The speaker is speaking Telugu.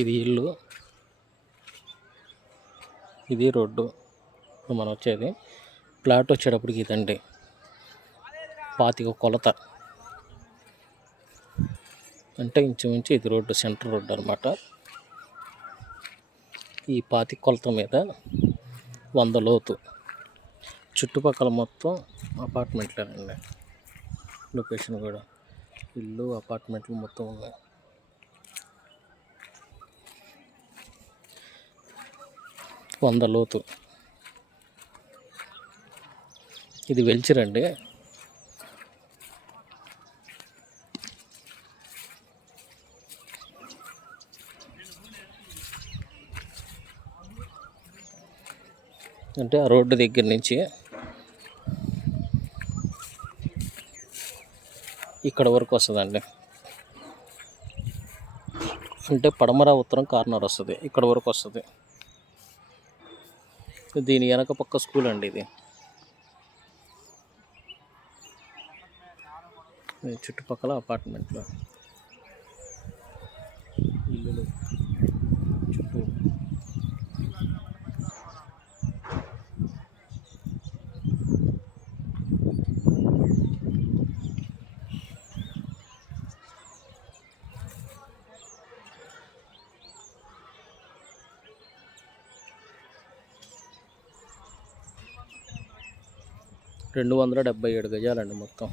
ఇది ఇల్లు, ఇది రోడ్డు. ఇప్పుడు మనం వచ్చేది ప్లాట్ వచ్చేటప్పటికి ఇదండి 25 కొలత, అంటే ఇంచుమించు ఇది రోడ్డు, సెంటర్ రోడ్డు అనమాట. ఈ 25 కొలత మీద 100 లోతు. చుట్టుపక్కల మొత్తం అపార్ట్మెంట్లేనండి. లొకేషన్ కూడా ఇల్లు అపార్ట్మెంట్లు మొత్తం ఉన్నాయి. వంద లోతు. ఇది వెల్చిరండి. అంటే ఆ రోడ్డు దగ్గర నుంచి ఇక్కడ వరకు వస్తుందండి. అంటే పడమర ఉత్తరం కార్నర్ వస్తుంది, ఇక్కడ వరకు వస్తుంది. దీని వెనక పక్క స్కూల్ అండి ఇది. చుట్టుపక్కల అపార్ట్మెంట్లు, ఇల్లులు చుట్టూ. రెండు 277 గజాలండి మొత్తం.